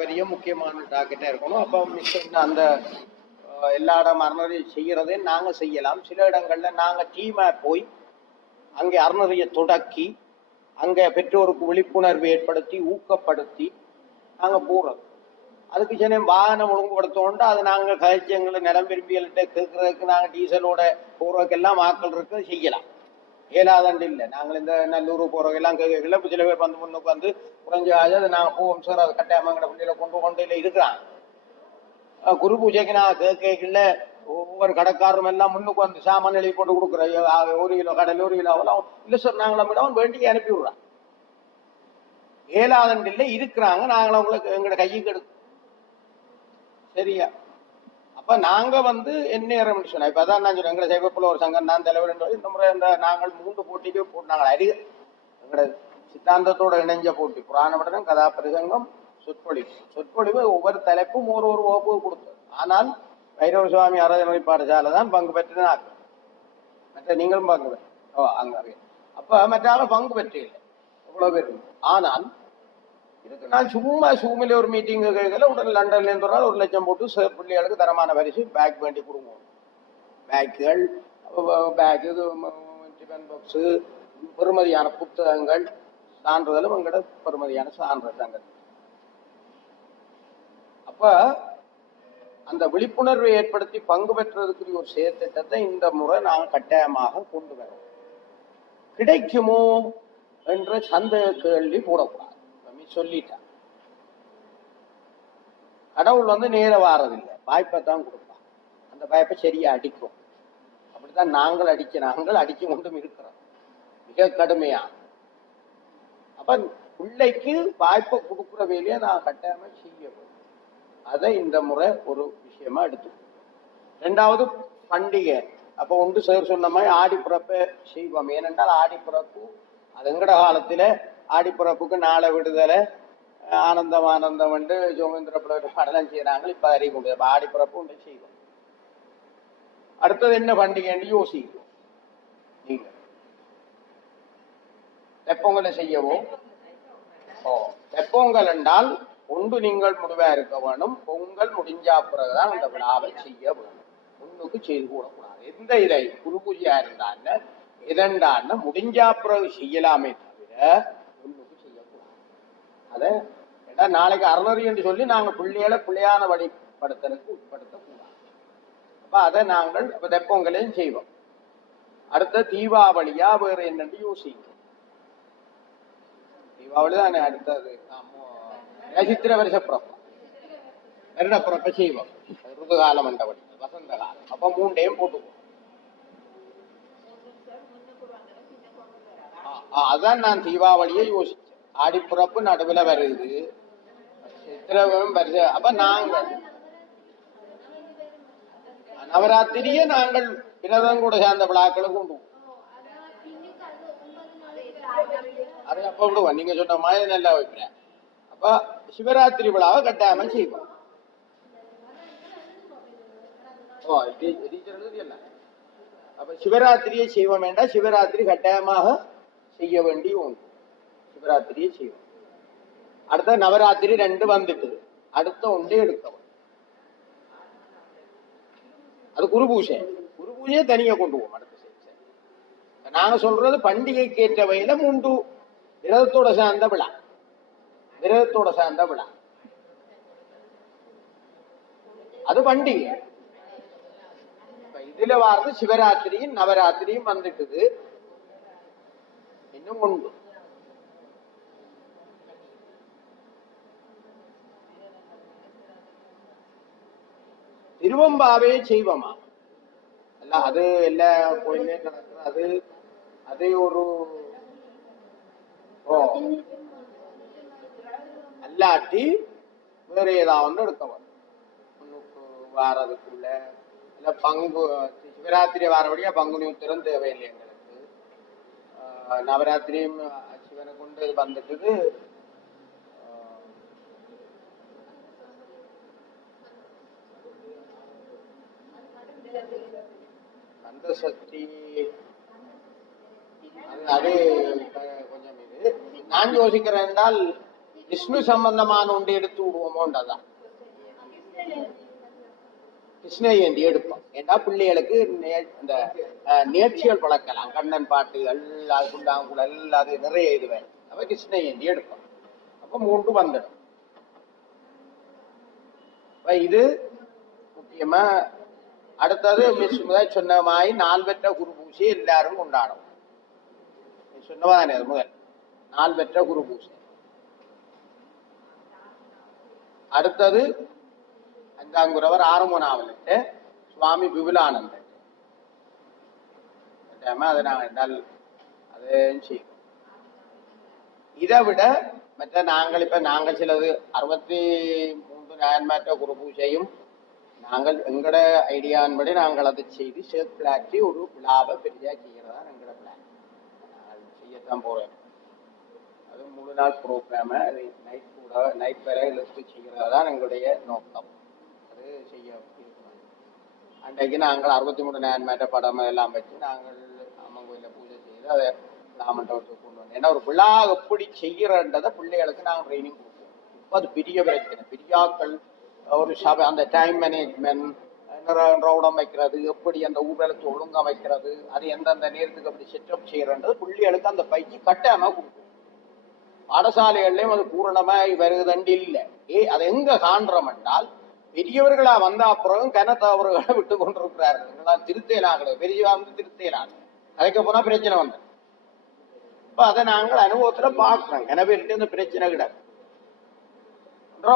பெரிய முக்கியமான டாக்கெட்டாக இருக்கணும். அப்போ அந்த எல்லா இடம் அறநெறி செய்கிறதே நாங்கள் செய்யலாம். சில இடங்களில் நாங்கள் டீமாக போய் அங்கே அறநெறியை தொடக்கி அங்கே பெற்றோருக்கு விழிப்புணர்வு ஏற்படுத்தி ஊக்கப்படுத்தி நாங்கள் போகிறோம். அதுக்கு சின்ன வாகனம் ஒழுங்குபடுத்தோண்டா அது நாங்கள் கழிச்சு எங்களை நிலம் விரும்பியல்கிட்ட கேட்கறதுக்கு நாங்கள் டீசலோட போகிறதுக்கெல்லாம் ஆக்கள் இருக்கு செய்யலாம். ஏலாதண்டு இல்லை. நாங்கள் இந்த நல்லூர் போகிறவங்கெல்லாம் கேட்கல. சில பேர் வந்து முன்னுக்கு வந்து குறைஞ்ச அதை நாங்கள் போவோம் சார், அது கட்டாயமாங்கிற பிள்ளையில கொண்டு இல்லை இருக்கிறான். குரு பூஜைக்கு நான் கேட்கல. ஒவ்வொரு கடைக்காரரும் எல்லாம் முன்னுக்கு வந்து சாமான் எழுதி போட்டு கொடுக்குறேன். 1 கிலோ கடையில் 1 கிலோ அவ்வளோ இல்லை சார், நாங்கள் நம்மிடம் வேண்டிய அனுப்பி விடுறான். ஏலாதண்டு இல்லை இருக்கிறாங்க. நாங்கள் அவங்களுக்கு எங்களோட கையுக்கு எடுக்கும். சரியா? அப்ப நாங்க வந்து என்ன சொன்னா இப்ப அதான் நான் சொன்னேன், எங்களை சைவப்புல ஒரு சங்கம் நான் தலைவர். இந்த முறை இந்த நாங்கள் 3 போட்டிக்கு நாங்கள் எங்களோட சித்தாந்தத்தோட இணைஞ்ச போட்டி புராண படனம், கதா பிரசங்கம், சொற்பொழிவு ஒவ்வொரு தலைப்பும் ஒரு வகுப்பு கொடுத்தது. ஆனால் வைரவ சுவாமி ஆராதனை பாடசாலை தான் பங்கு பெற்றேன். மற்ற நீங்களும் பங்கு பெற்ற அங்க அப்ப மற்ற பங்கு பெற்றே இல்லை, எவ்வளவு பேர். ஆனால் இதுக்கு நான் சும்மா சூமில் ஒரு மீட்டிங் கேட்கல. உடனே லண்டன்ல இருந்து 1 லட்சம் போட்டு பிள்ளைகளுக்கு தரமான பரிசு பேக் வேண்டி கொடுங்க. பேக்குகள், பேக்கு, டிஃபன் பாக்ஸு, பெறுமதியான புத்தகங்கள், சான்றிதழும் எங்கட பெறுமதியான சான்றிதழ்கள். அப்ப அந்த விழிப்புணர்வை ஏற்படுத்தி பங்கு பெற்றதுக்குரிய ஒரு செயற்திட்டத்தை இந்த முறை நாங்கள் கட்டாயமாக கொண்டு வரோம். கிடைக்குமோ என்ற சந்தேக கேள்வி போடக்கூடாது. சொல்லிட்டான். கடவுள் வந்து நேர வாரதில்லை, வாய்ப்பை தான் கொடுப்பான். அந்த வாய்ப்பை சரியா அடிக்கும். அப்படித்தான் நாங்கள் அடிச்சு கொண்டும் இருக்கிறோம், மிக கடுமையா. அப்ப பிள்ளைக்கு வாய்ப்பை கொடுக்குற வேலையை நான் கட்டாயமா செய்ய வேண்டும். அதை இந்த முறை ஒரு விஷயமா எடுத்துக்கணும். 2வது பண்டிகை. அப்போ ஒன்று சேர் சொன்ன மாதிரி ஆடிப்பிறப்பை செய்வோம். ஏனென்றால் ஆடிப்பிறப்பு அது எங்கட காலத்துல ஆடிப்பிறப்புக்கு நாளை விடுதலை, ஆனந்தம் வந்து ஜோமேந்திர பாடலாம் செய்யறாங்க. இப்ப அறிய முடியாது. ஆடிப்பிறப்பு ஒன்று செய்வோம். அடுத்தது என்ன பண்டிகைன்னு யோசிக்கும். நீங்க தெப்பொங்கலை செய்யவோ? தெப்பொங்கல் என்றால் ஒன்று நீங்கள் முடிவா இருக்க வேணும். பொங்கல் முடிஞ்சா பிறகுதான் அந்த விழாவை செய்ய வேணும். முன்னுக்கு செய்து கூடக்கூடாது. எந்த இதை குரு பூஜையா இருந்தான்னு எதண்டான்னு முடிஞ்சா பிறகு செய்யலாமே தவிர முன்னுக்கு செய்யக்கூடாது. அதை நாளைக்கு அறநெறி என்று சொல்லி நாங்கள் பிள்ளையான வழிபடுத்தலுக்கு உட்படுத்தக்கூடாது. அப்ப அதை நாங்கள் தெப்பொங்கலையும் செய்வோம். அடுத்த தீபாவளியா வேற என்னன்னு யோசிக்கும். தீபாவளி தானே அடுத்தது. சித்திர வருஷ பிறப்பு, வருட பிறப்பை செய்வோம். ருதுகால மண்டபடி, வசந்த காலம். அப்ப 3டையும் போட்டுக்குவோம். அதான் நான் தீபாவளியை யோசிச்சேன். ஆடிப்பிறப்பு நடுவில் வருது, சித்திரவும் வருது. அப்ப நாங்கள் நவராத்திரியே நாங்கள் விரதம் கூட சேர்ந்த விழாக்களை கொண்டு அதை அப்ப விடுவோம். நீங்க சொன்ன மாதிரி நல்லா வைக்கிறேன். அப்ப சிவராத்திரி விழாவை கட்டாயமா செய்வோம். அப்ப சிவராத்திரியை செய்வோம் வேண்டாம். சிவராத்திரி கட்டாயமாக செய்ய வேண்டிய ஒன்று. சிவராத்திரியை செய்வோம். அடுத்த நவராத்திரி 2 வந்துட்டு அடுத்த ஒன்றே எடுக்கவும். அது குரு பூஜை. குரு பூஜையை தனியா கொண்டு போவோம். அடுத்த நாங்க சொல்றது பண்டிகைக்கு ஏற்ற வகையில 3 விரதத்தோட சேர்ந்த விழா. விரதத்தோட சேர்ந்த விழா அது பண்டிகை. இதுல வாரது சிவராத்திரியும் நவராத்திரியும் வந்துட்டுது. இன்னும் உண்டு. திருவம்பாவே செய்வோமா? அல்ல, அது எல்லா கோயிலையும் நடக்குது. அது அதே ஒரு அல்லாட்டி வேற ஏதாவது எடுக்கணும். முன்னுக்கு வாரதுக்குள்ள இல்ல பங்கு சிவராத்திரி வாரபடியா பங்குனி உத்திரம் தேவையில்லை எங்களுக்கு. நவராத்திரியும் சிவனை கொண்டு வந்துட்டு கந்தசக்தி அது கொஞ்சம் இது நான் யோசிக்கிறேன் என்றால் விஷ்ணு சம்பந்தமான ஒன்று எடுத்து விடுவோமோன்றதான் கிருஷ்ண ஜெயந்தி எடுப்போம். ஏன்னா பிள்ளைகளுக்கு இந்த நேர்ச்சிகள் பழக்கலாம். கண்ணன் பாட்டுகள் குண்டாங்குழல் அது நிறைய இது வேணும். அப்ப கிருஷ்ண ஜெயந்தி எடுப்போம். அப்ப 3 வந்துடும். இது முக்கியமா. அடுத்தது மிஸ் முதல் சொன்ன மாதிரி 4 பெற்ற குரு பூஜை எல்லாரும் கொண்டாடும். சொன்னவானே அது முதல் 4 பெற்ற குரு பூஜை. அடுத்தது 5ஆம் குரவர் ஆறுமுனாவலிட்டு சுவாமி விபுலானந்தன். அதை நாங்கள் அதையும் செய்வோம். இதை விட மற்ற நாங்கள் சிலது 63 நாயன்மாற்ற குரு பூஜையும் நாங்கள் எங்கட ஐடியான்படி நாங்கள் அதை செய்து சேர்த்து ஒரு விழாவை பெரியா செய்யறதா எங்கட பிளான். நாங்கள் செய்யத்தான் போறோம். அது முழு நாள் ப்ரோக்ராம நைட் வரை இழுத்து செய்யறதான் எங்களுடைய நோக்கம். அது செய்ய அன்றைக்கு நாங்கள் 63 நாயன்மாற்ற படம் எல்லாம் வச்சு நாங்கள் அம்மன் கோயில பூஜை செய்து அதை விழாமண்டபத்துக்கு கொண்டு வந்தோம். ஏன்னா ஒரு விழா எப்படி செய்யறன்றதை பிள்ளைகளுக்கு நாங்கள் ட்ரைனிங் கொடுப்போம். இப்போ அது பெரிய பிரச்சனை. பெரியாக்கள் ஒரு சபை அந்த டைம் மேனேஜ்மெண்ட், ரவுடம் வைக்கிறது, எப்படி அந்த ஊழலுக்கு ஒழுங்கா வைக்கிறது, அது எந்தெந்த நேரத்துக்கு அப்படி செட்டப் செய்யறன்றது பிள்ளைகளுக்கு அந்த பயிற்சி கட்டாயமா கொடுக்கும். பாடசாலைகள்லயும் அது பூரணமா வருகுதண்டு இல்லை. அதை எங்க காண்றோம் என்றால் பெரியவர்களா வந்த அப்புறம் கனத்தவர்களை விட்டு கொண்டிருக்கிறார்கள். திருத்தேலாக பெரிய திருத்தேலாக அதுக்கு போனா பிரச்சனை வந்து இப்ப அதை நாங்கள் அனுபவத்துல பார்க்கிறோம். கனவேற்று அந்த பிரச்சனை கிடையாது.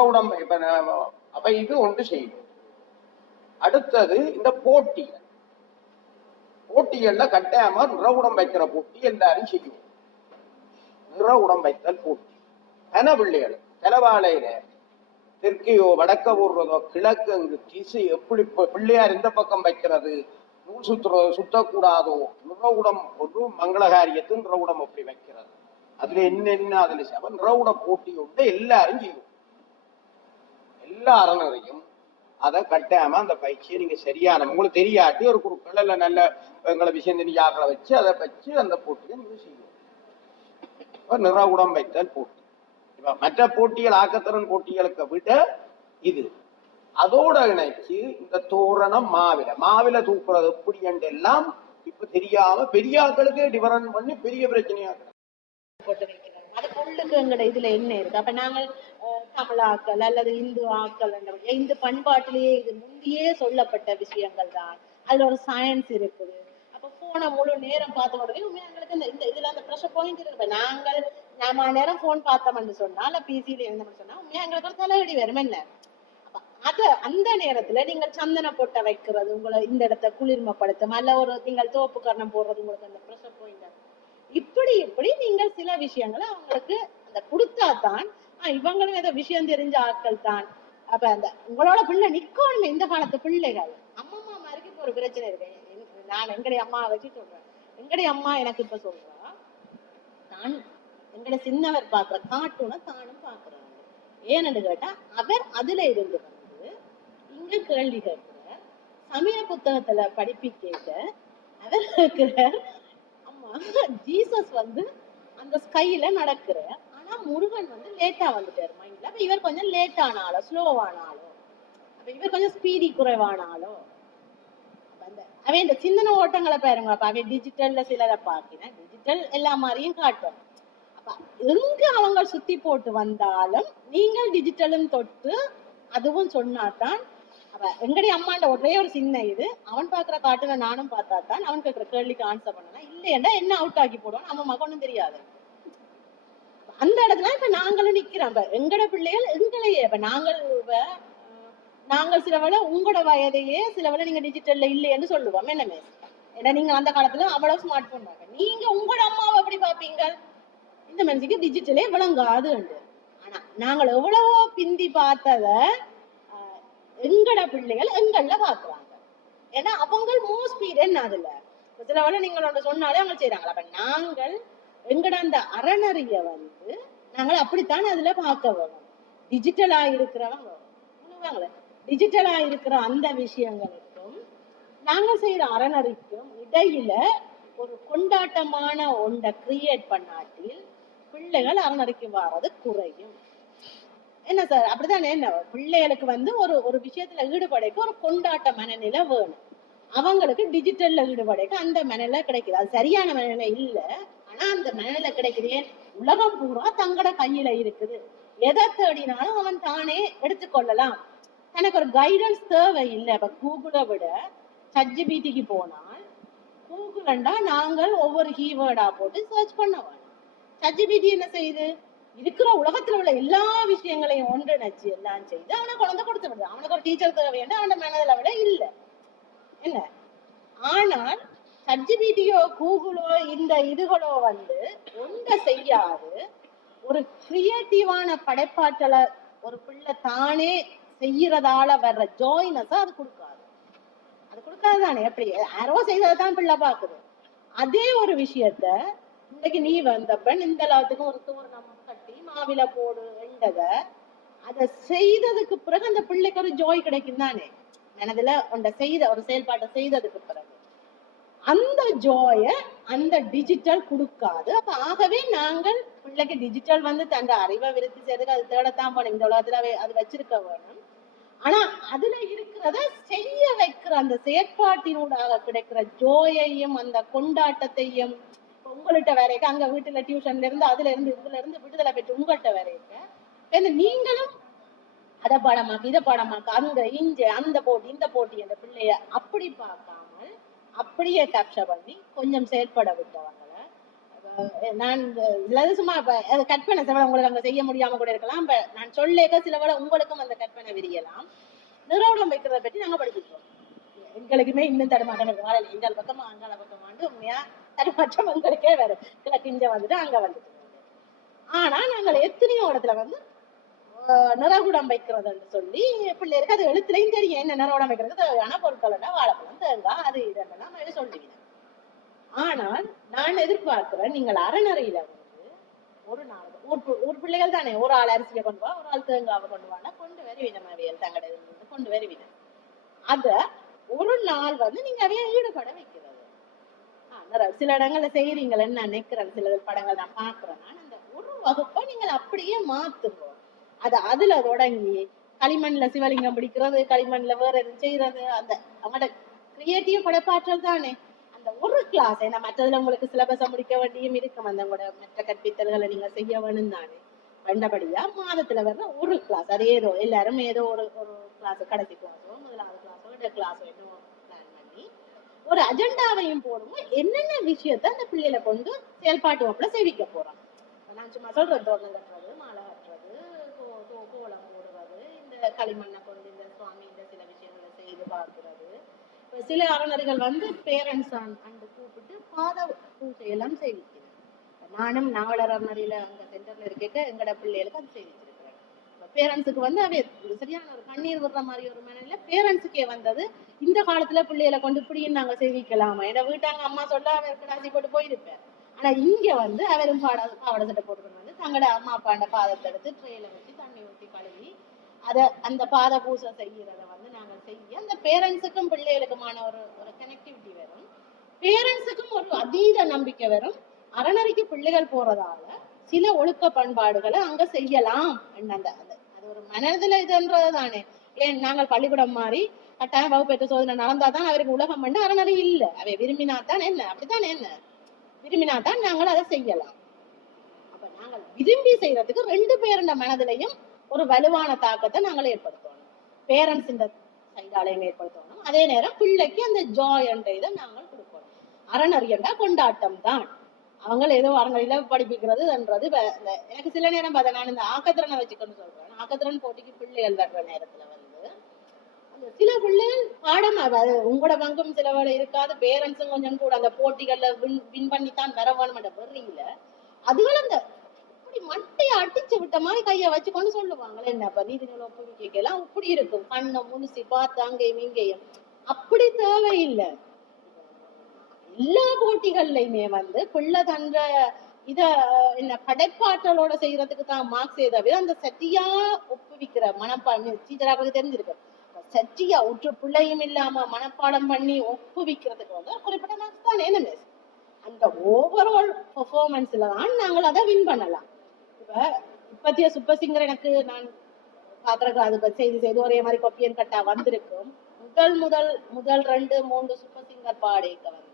உடம்பு இப்ப அப்ப இது ஒன்று செய்யும். அடுத்தது இந்த போட்டிகள்ல கட்டாயமா நிறவுடம் வைக்கிற போட்டி எல்லாரும் செய்யும். நிறவுடம் வைத்தல் போட்டி கனபிள்ளைகள் செலவாளையில தெற்கையோ வடக்க போடுறதோ கிழக்கு திசை எப்படி பிள்ளையார் இந்த பக்கம் வைக்கிறது, நூல் சுத்தக்கூடாதோ, நிறவுடம் ஒரு மங்களகாரியத்து நிறவுடம் எப்படி வைக்கிறது, அதுல என்ன அதுல நிறவுட போட்டி உண்டு எல்லாரும் செய்யும். எல்லா அறநறையும் அதை கட்டாம அந்த பயிற்சியை நீங்க சரியான உங்களுக்கு தெரியாட்டி ஒரு குறுக்கள் இல்ல நல்ல எங்களை விஷயம் தெரியாக்களை வச்சு அதை வச்சு அந்த போட்டியை நீங்க செய்யும். நிறவுடம் வைத்தல் போட்டி. இப்ப மற்ற போட்டிகள் ஆக்கத்திறன் போட்டிகளுக்கு விட இது அதோட இணைச்சு இந்த தோரணம் மாவில தூக்குறது எப்படி எல்லாம் இப்ப தெரியாம பெரியாக்களுக்கு டிஃபரன்ஸ் பண்ணி பெரிய பிரச்சனையா போட்டு வைக்கிறாங்க. அது பொருளுக்கு எங்கட இதுல என்ன இருக்கு? அப்ப நாங்கள் தமிழாக்கள் அல்லது இந்து ஆக்கள் இந்த பண்பாட்டிலேயே இது முந்தையே சொல்லப்பட்ட விஷயங்கள் தான். அதுல ஒரு சயின்ஸ் இருக்குது. அப்ப போன முழு நேரம் பார்த்த உடனே எங்களுக்கு இந்த இதுல அந்த ப்ரெஷர் பாயிண்ட் இருக்கு. நாங்கள் நம்ம நேரம் போன் பார்த்தோம்னு சொன்னா இல்ல பிசியில இருந்தோம்னு சொன்னா எங்களுக்கு ஒரு தலைவலி வரும். என்ன அது அந்த நேரத்துல நீங்கள் சந்தன போட்ட வைக்கிறது உங்களை இந்த இடத்த குளிர்மைப்படுத்தும், அல்ல ஒரு நீங்கள் தோப்பு கரணம் போடுறது உங்களுக்கு அந்த ப்ரெஷர் பாயிண்ட். இப்படி நீங்கள் சில விஷயங்களை அவங்களுக்கு அந்த கொடுத்தாதான் இவங்களும் ஏதோ விஷயம் தெரிஞ்ச ஆட்கள் தான். அப்ப அந்த உங்களோட பிள்ளை நிக்கணுமே. இந்த காலத்து பிள்ளைகள் அம்மா மாதிரிக்கு இப்ப ஒரு பிரச்சனை இருக்கு. நான் எங்களுடைய அம்மாவை வச்சு சொல்றேன். எங்களுடைய அம்மா எனக்கு இப்ப சொல்றா, தான் எங்களுடைய சின்னவர் பாக்குற கார்ட்டூனை தானும் பாக்குறாங்க. ஏன்னு கேட்டா அவர் அதுல இருந்து வந்து இங்க கேள்வி கேட்கிற சமய புத்தகத்துல படிப்பிக்க அவர் கேட்கிற ஜீசஸ் வந்து அந்த ஸ்கைல நடக்கிற, ஆனா முருகன் வந்து லேட்டா வந்துட்டாரு மைண்ட்ல. அப்ப இவர் கொஞ்சம் லேட் ஆனாலோ ஸ்லோவானாலோ, அப்ப இவர் கொஞ்சம் ஸ்பீடி குறைவானாலோ, அவன் இந்த சிந்தனை ஓட்டங்களை பாருங்க. அப்ப அவன் டிஜிட்டல்ல சிலரை பாக்கினேன், டிஜிட்டல் எல்லா மாதிரியும் காட்டும். அப்ப எங்க அவங்க சுத்தி போட்டு வந்தாலும் நீங்கள் டிஜிட்டலும் தொட்டு அதுவும் சொன்னாதான். அப்ப எங்கடைய அம்மாண்ட ஒரே ஒரு சின்ன இது, அவன் பாக்குற காட்டுல நானும் பார்த்தா தான் அவன் கேட்கிற கேள்விக்கு ஆன்சர் பண்ணனா, இல்லையா என்ன அவுட் ஆக்கி போடுவான் நம்ம மகனும் தெரியாது. அந்த இடத்துல இப்ப நாங்களும் நிக்கிறோம். எங்கட பிள்ளைகள் எங்களையே இப்ப நாங்கள் சில வேளை உங்களோட வயதையே சில வேளை நீங்க டிஜிட்டல்ல இல்லைன்னு சொல்லுவோம். என்னமே ஏன்னா நீங்க அந்த காலத்துல அவ்வளவு ஸ்மார்ட் போன் பாக்க, நீங்க உங்களோட அம்மாவை எப்படி பாப்பீங்க? இந்த மனுஷிக்கு டிஜிட்டலே விளங்காது. ஆனா நாங்கள் எவ்வளவோ பிந்தி பார்த்தத எங்கட பிள்ளைகள் எங்கள்ல பாக்குறாங்க. ஏன்னா அவங்க மோஸ்ட் என்ன அதுல சில வேளை நீங்கள் ஒன்று சொன்னாலே அவங்க செய்யறாங்களா. அப்ப நாங்கள் எங்கட அந்த அறநறிய வந்து நாங்கள் அப்படித்தான் அதுல பார்க்க வேணும். டிஜிட்டலா இருக்கிறவங்க டிஜிட்டலா இருக்கிற அந்த விஷயங்களுக்கும் நாங்கள் செய்யற அறநறிக்கும் இடையில ஒரு கொண்டாட்டமான ஒன்றை கிரியேட் பண்ணாட்டில் பிள்ளைகள் அறநறிக்கு வர்றது குறையும். என்ன சார் அப்படித்தானே? என்ன பிள்ளைகளுக்கு வந்து ஒரு ஒரு விஷயத்துல ஈடுபடைக்கு ஒரு கொண்டாட்ட மனநிலை வேணும். அவங்களுக்கு டிஜிட்டல்ல ஈடுபடைக்கு அந்த மனநிலை கிடைக்குது. அது சரியான மனநிலை இல்ல, ஆனா அந்த மனநிலை கிடைக்குது. உலகம் பூரா தங்கட கையில இருக்குது. எதை தேடினாலும் அவன் தானே எடுத்துக்கொள்ளலாம். எனக்கு ஒரு கைடன்ஸ் தேவை இல்லை. இப்ப கூகுளை விட ChatGPTக்கு போனால், கூகுள்ண்டா நாங்கள் ஒவ்வொரு கீவேர்டா போட்டு சர்ச் பண்ண வேணும். ChatGPT என்ன செய்யுது? இருக்கிற உலகத்துல உள்ள எல்லா விஷயங்களையும் ஒன்றிணைச்சு எல்லாம் செய்து அவனை குழந்தை கொடுத்து விடுது. அவனுக்கு ஒரு டீச்சர் தேவையான அவன மனதில விட இல்ல என்ன. ஆனால் ChatGPTயோ கூகுளோ இந்த இதுகளோ வந்து ஒன்ற செய்யாது. ஒரு கிரியேட்டிவான படைப்பாற்றலை ஒரு பிள்ளை தானே செய்யறதால வர்ற ஜாய்னஸ் அது கொடுக்காது. அது கொடுக்காதுதானே? எப்படி யாரோ செய்ததான் பிள்ளை பாக்குது. அதே ஒரு விஷயத்த இன்னைக்கு நீ வந்தப்ப இந்த எல்லாத்துக்கும் ஒரு தோரணம் கட்டி மாவில போடு என்றத அதை செய்ததுக்கு பிறகு அந்த பிள்ளைக்கு ஒரு ஜோய் கிடைக்கும் தானே மனதுல. அந்த செய்த ஒரு செயல்பாட்டை செய்ததுக்கு பிறகு அந்த ஜோய அந்த டிஜிட்டல் கொடுக்காது. அப்ப ஆகவே நாங்கள் பிள்ளைக்கு டிஜிட்டல் வந்து தன் அறிவை விருத்தி செய்யறதுக்கு அது தேடத்தான் போனோம். இந்த உலகத்துல அது வச்சிருக்க வேணும். ஆனா அதுல இருக்கிறத செய்ய வைக்கிற அந்த செயற்பாட்டினூடாக கிடைக்கிற ஜோயையும் அந்த கொண்டாட்டத்தையும் உங்கள்கிட்ட வரைக்க அங்க வீட்டுல டியூஷன்ல இருந்து அதுல இருந்து இதுல இருந்து விடுதலை பெற்று உங்கள்கிட்ட வரைக்க நீங்களும் அதை பாடமாக்கு இதை பாடமாக்கு அங்க இஞ்ச அந்த போட்டி இந்த போட்டி என்ற பிள்ளைய அப்படி பார்க்காமல் அப்படியே கேப்சர் பண்ணி கொஞ்சம் செயற்பட விட்டவங்களை நான் சும்மா அதை கற்பனை சில உங்களுக்கு அங்க செய்ய முடியாம கூட இருக்கலாம். நான் சொல்லேக்க சில வேளை உங்களுக்கும் அந்த கற்பனை விரியலாம். நிறுவனம் வைக்கிறத பற்றி நாங்க படிச்சிருக்கோம். எங்களுக்குமே இன்னும் தடுமாட்டம் வாழலை. எங்கள் பக்கமா அங்கால பக்கமாண்டு உண்மையா தடுமாற்றம் எங்களுக்கே வரும். கிழக்கு இங்க வந்துட்டு அங்க வந்துட்டு. ஆனா நாங்கள் எத்தனையோ இடத்துல வந்து நிறகுடம் வைக்கிறதுன்னு சொல்லி பிள்ளைகளுக்கு அது எழுத்துலையும் தெரியும் என்ன நிறகுடம் வைக்கிறது தேவையான பொருட்கள் வாழைப்பழம் தேங்காய் அது இதெல்லாம் சொல்லுவீங்க. ஆனால் நான் எதிர்பார்க்கிறேன் நீங்கள் அறநறையில வந்து ஒரு நாள் ஒரு பிள்ளைகள் தானே ஒரு ஆள் அரிசியை கொண்டு வா ஒரு ஆள் தேங்காவை கொண்டு வானா கொண்டு வருவீனம் அவையல் தங்கட கொண்டு வருவீனம். அத ஒரு நாள் வந்து நீங்க அவைய ஈடுபட வைக்கிறது. சில இடங்கள்ல செய்யறீங்களன்னு நான் நினைக்கிறேன். சில படங்கள் நான் பாக்குறேன். அந்த ஒரு வகுப்பை நீங்கள் அப்படியே மாத்துங்க. அது அதுல தொடங்கி களிமண்ல சிவலிங்கம் பிடிக்கிறது களிமண்ல வேற எதுவும் செய்யறது அந்த அவங்களோட கிரியேட்டிவ் படைப்பாற்றல் தானே. அந்த ஒரு கிளாஸ் ஏன்னா மற்றதுல உங்களுக்கு சிலபஸை முடிக்க வேண்டியும் இருக்கும். அந்த உங்களோட மற்ற கற்பித்தல்களை நீங்க செய்ய வேணும் தானே. வேண்டபடியா மாதத்துல வர்ற ஒரு கிளாஸ் அது ஏதோ எல்லாரும் ஏதோ ஒரு ஒரு கிளாஸ் கடைசி கிளாஸோ முதலாவது கிளாஸோ இட கிளாஸோ என்னவோ பிளான் பண்ணி ஒரு அஜெண்டாவையும் போடுவோம். என்னென்ன விஷயத்த அந்த பிள்ளைகளை கொண்டு செயல்பாட்டு வகுப்புல சேவிக்க போறோம். நான் சும்மா சொல்றேன் தோரணம் கட்டுறது மாலை கட்டுறது கோலம் போடுறது இந்த களிமண்ணை கொண்டு இந்த சுவாமி இந்த சில விஷயங்களை செய்து பார்க்கிறது. சில அறநறிகள் வந்து பேரண்ட்ஸ் அண்டு கூப்பிட்டு பாத பூஜை எல்லாம் செய்விக்கிறேன். நானும் நாவலர் அறநறியில அங்க சென்டர்ல இருக்க எங்கட பிள்ளைகளுக்கு அது செய்விச்சிருக்கிறேன். பேரண்ட்ஸுக்கு வந்து அவை சரியான ஒரு கண்ணீர் விடுற மாதிரி ஒரு மனநில பேரண்ட்ஸுக்கே வந்தது. இந்த காலத்துல பிள்ளைகளை கொண்டு இப்படியும் நாங்க செய்விக்கலாமா ஏன்னா வீட்டாங்க அம்மா சொல்ல அவருக்கு ராசி போட்டு போயிருப்பேன். ஆனா இங்க வந்து அவரும் பாவாடை சட்டை போட்டுக்கணும் வந்து தங்களோட அம்மா அப்பாண்ட பாதத்தை எடுத்து ட்ரெயில வச்சு தண்ணி ஊற்றி கழுவி அதை அந்த பாத பூசை செய்யறத வந்து நாங்க செய்ய அந்த பேரண்ட்ஸுக்கும் பிள்ளைகளுக்குமான ஒரு ஒரு கனெக்டிவிட்டி வரும். பேரண்ட்ஸுக்கும் ஒரு அதீத நம்பிக்கை வரும். அறநறிக்கு பிள்ளைகள் போறதால சில ஒழுக்க பண்பாடுகளை அங்க செய்யலாம். அந்த அது ஒரு மனதுல இதுன்றது தானே. ஏன் நாங்கள் பள்ளிக்கூடம் மாதிரி கட்டாயம் வகுப்பேற்ற சோதனை நடந்தாதான் அவருக்கு உலகம் பண்ண அறநறி இல்லை. அவை விரும்பினாத்தான் என்ன அப்படித்தானே என்ன விரும்பினாதான் நாங்கள் அதை செய்யலாம். அப்ப நாங்கள் விரும்பி செய்யறதுக்கு ரெண்டு பேருடைய மனதிலையும் ஒரு வலுவான தாக்கத்தை நாங்கள் ஏற்படுத்தணும். பேரண்ட்ஸ் இந்த சைடாலையும் ஏற்படுத்தணும். அதே நேரம் பிள்ளைக்கு அந்த ஜாய் என்ற இதை நாங்கள் கொடுக்கணும். அறநறியண்டா கொண்டாட்டம் தான். அவங்க ஏதோ அறநறியில படிப்பிக்கிறதுன்றது எனக்கு சில நேரம் பார்த்தா நான் இந்த ஆக்கத்திறனை வச்சுக்கொண்டு சொல்றேன். ஆக்கத்திறன் போட்டிக்கு பிள்ளைகள் வர்ற நேரத்துல வந்து அந்த சில பிள்ளைகள் பாடம் உங்களோட பங்கும் சில வேலை இருக்காது. பேரண்ட்ஸும் கொஞ்சம் கூட அந்த போட்டிகள்ல வின் பண்ணித்தான் வர வேணும் வெறியில அதுகள் அந்த இப்படி மட்டையை அடிச்சு விட்ட மாதிரி கையை வச்சுக்கொண்டு சொல்லுவாங்களே என்னப்ப நீதிநூல் ஒப்புவிக்கலாம் இப்படி இருக்கும் கண்ணை முனிசி பார்த்து அங்கேயும் இங்கேயும் அப்படி தேவையில்லை. எல்லா போட்டிகள்லயுமே வந்து பிள்ளை தன்ற இத என்ன படைப்பாற்றலோட செய்யறதுக்கு தான் மார்க்ஸ் தவிர அந்த சட்டியா ஒப்புவிக்கிற மனப்பான்மை டீச்சராக தெரிஞ்சிருக்கு. சட்டியா உற்று பிள்ளையும் இல்லாம மனப்பாடம் பண்ணி ஒப்புவிக்கிறதுக்கு வந்து குறிப்பிட்ட மார்க்ஸ் தான் என்ன மிஸ். அந்த ஓவரால் பெர்ஃபார்மன்ஸ்ல தான் நாங்கள் அதை வின் பண்ணலாம். இப்பத்திய சூப்பர் சிங்கர் எனக்கு நான் பாக்குறதுக்கு அது செய்து செய்து ஒரே மாதிரி கொப்பியன் கட்டா வந்திருக்கும். முதல் முதல் முதல் 2-3 சூப்பர் சிங்கர் பாடேக்க வந்து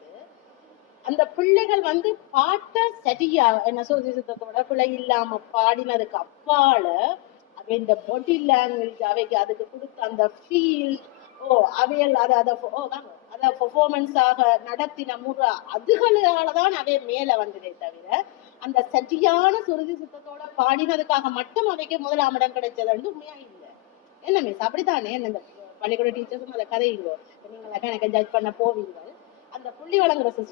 அந்த பிள்ளைகள் வந்து பாட்ட சரியா என்ன சுருதி சித்தத்தோட பிள்ளை இல்லாம பாடினதுக்கு அப்பால அவை இந்த பாடி லாங்குவேஜ் அவைக்கு அதுக்கு கொடுத்த அந்த ஃபீல் அவையல் அத பெர்ஃபார்மன்ஸாக நடத்தின முறை அதுகளாலதான் அவை மேல வந்ததே தவிர அந்த சரியான சுருதி சித்தத்தோட பாடினதுக்காக மட்டும் அவைக்கு முதலாம் இடம் கிடைச்சதுன்னு உண்மையா இல்லை. என்ன மிஸ் அப்படித்தானே இந்த பள்ளிக்கூட டீச்சர்ஸும் அதை கதையுங்கோ. நீங்க எனக்கு ஜட்ஜ் பண்ண போவீங்க. அந்த புள்ளி வழங்குற சிஸ்டம்